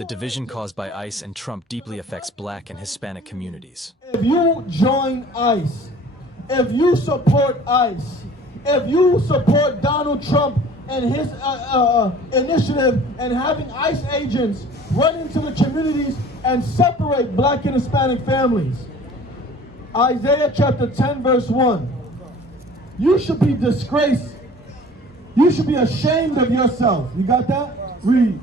the division caused by ICE and Trump deeply affects Black and Hispanic communities. If you join ICE, if you support ICE, if you support Donald Trump and his initiative and having ICE agents run into the communities and separate Black and Hispanic families, Isaiah chapter 10 verse 1, you should be disgraced. You should be ashamed of yourself. You got that? Read.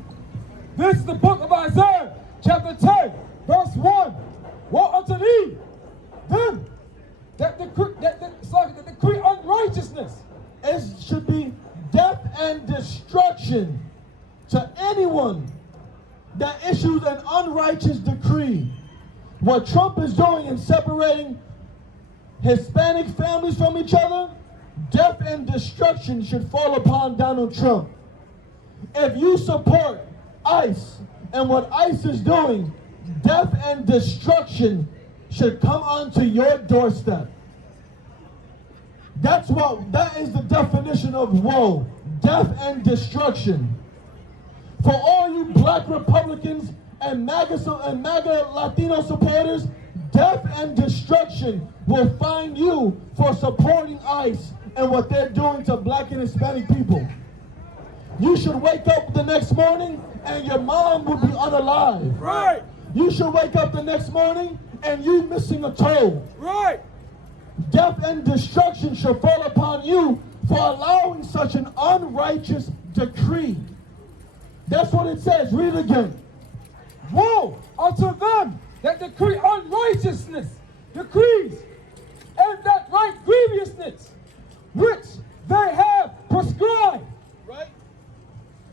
This is the book of Isaiah, chapter 10, verse 1. Woe unto thee, them that decree unrighteousness. It should be death and destruction to anyone that issues an unrighteous decree. What Trump is doing in separating Hispanic families from each other, death and destruction should fall upon Donald Trump. If you support ICE and what ICE is doing, death and destruction should come onto your doorstep. That is the definition of woe, death and destruction. For all you Black Republicans and MAGA Latino supporters, death and destruction will find you for supporting ICE and what they're doing to Black and Hispanic people. You should wake up the next morning and your mom would be unalive. Right. You should wake up the next morning and you missing a toe. Right. Death and destruction should fall upon you for allowing such an unrighteous decree. That's what it says. Read it again. Woe unto them that decree unrighteousness, decrees, and that write grievousness, which they have prescribed. Right?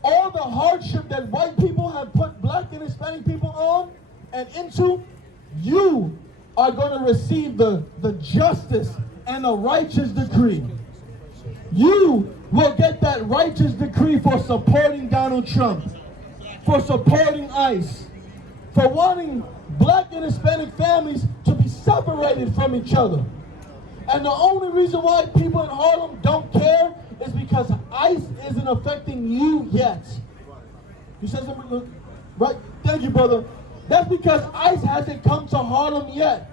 All the hardship that white people have put Black and Hispanic people on and into, you are going to receive the justice and a righteous decree. You will get that righteous decree for supporting Donald Trump, for supporting ICE, for wanting Black and Hispanic families to be separated from each other. And the only reason why people in Harlem don't care is because ICE isn't affecting you yet. You said something, right? Thank you, brother. That's because ICE hasn't come to Harlem yet.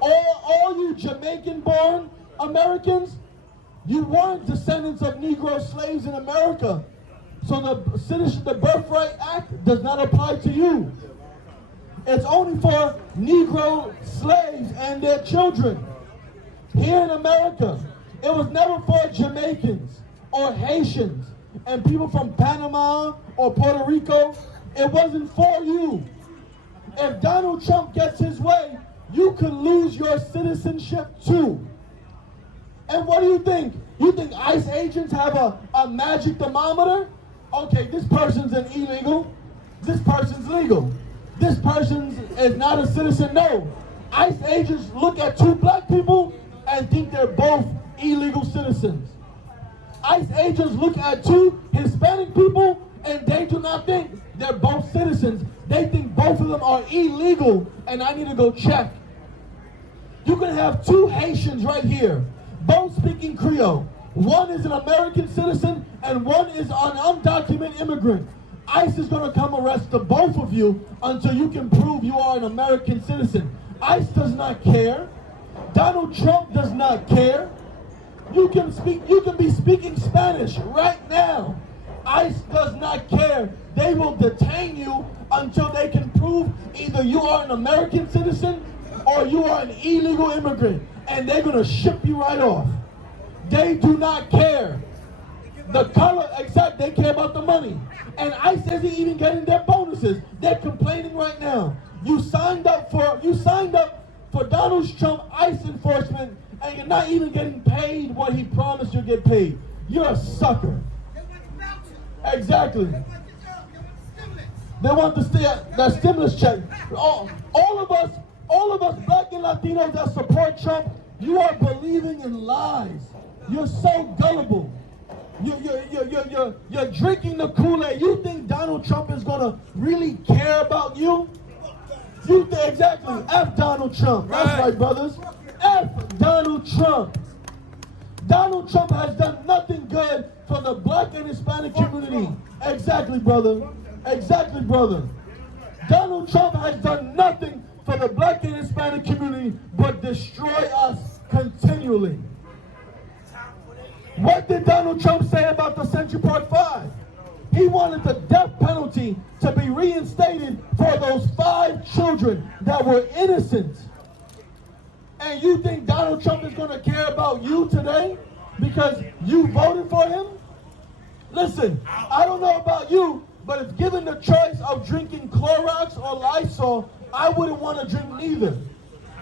All you Jamaican-born Americans, you weren't descendants of Negro slaves in America. So the Birthright Act does not apply to you. It's only for Negro slaves and their children. Here in America, it was never for Jamaicans or Haitians and people from Panama or Puerto Rico. It wasn't for you. If Donald Trump gets his way, you could lose your citizenship too. And what do you think? You think ICE agents have a magic thermometer? Okay, this person's an illegal. This person's legal. This person is not a citizen. No. ICE agents look at two Black people and think they're both illegal citizens. ICE agents look at two Hispanic people and they do not think they're both citizens. They think both of them are illegal and I need to go check. You can have two Haitians right here, both speaking Creole. One is an American citizen and one is an undocumented immigrant. ICE is going to come arrest the both of you until you can prove you are an American citizen. ICE does not care. Donald Trump does not care. You can be speaking Spanish right now. ICE does not care. They will detain you until they can prove either you are an American citizen or you are an illegal immigrant, and they're going to ship you right off. They do not care. The color, except they care about the money. And ICE isn't even getting their bonuses. They're complaining right now. You signed up for Donald Trump ICE enforcement, and you're not even getting paid what he promised you'll get paid. You're a sucker. Exactly. They want the stimulus check. All of us Black and Latinos that support Trump, you are believing in lies. You're so gullible. You're drinking the Kool-Aid. You think Donald Trump is gonna really care about you? Exactly. F Donald Trump. That's right, brothers. F Donald Trump. Donald Trump has done nothing good for the Black and Hispanic community. Exactly, brother. Exactly, brother. Donald Trump has done nothing for the black and Hispanic community but destroy us continually. What did Donald Trump say about the Central Park 5? He wanted the death penalty to be reinstated for those 5 children that were innocent. And you think Donald Trump is going to care about you today because you voted for him? Listen, I don't know about you, but if given the choice of drinking Clorox or Lysol, I wouldn't want to drink neither.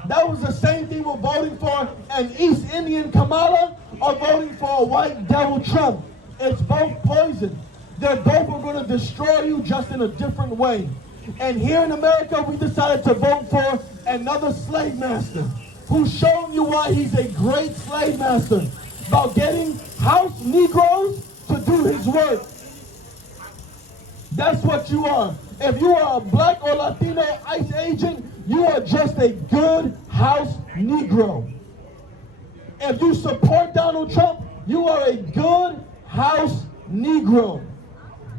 That was the same thing with voting for an East Indian Kamala or voting for a white devil Trump. It's both poison. They're both are going to destroy you just in a different way. And here in America, we decided to vote for another slave master who's showing you why he's a great slave master, about getting house Negroes to do his work. That's what you are. If you are a black or Latino ICE agent, you are just a good house Negro. If you support Donald Trump, you are a good house Negro.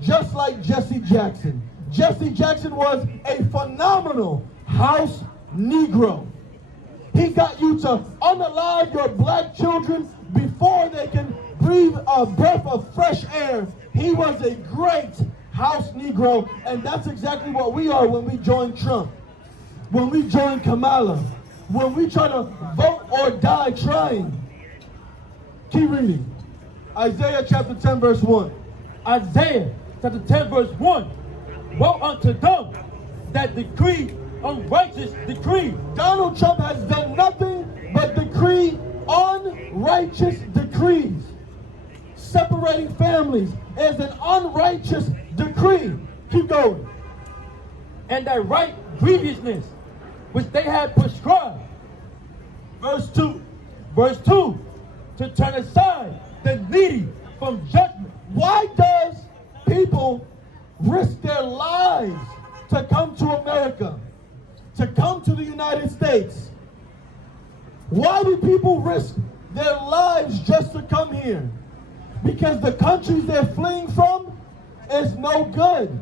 Just like Jesse Jackson. Jesse Jackson was a phenomenal house Negro. He got you to unalive your black children before they can breathe a breath of fresh air. He was a great house Negro, and that's exactly what we are when we join Trump. When we join Kamala. When we try to vote or die trying. Keep reading. Isaiah chapter 10 verse 1. Isaiah chapter 10 verse 1. Woe unto them that decree unrighteous decrees. Donald Trump has done nothing but decree unrighteous decrees. Separating families is an unrighteous decree. Keep going. And that right grievousness which they had prescribed. Verse 2. Verse 2. To turn aside the needy from judgment. Why does people risk their lives to come to America, to come to the United States? Why do people risk their lives just to come here? Because the countries they're fleeing from is no good.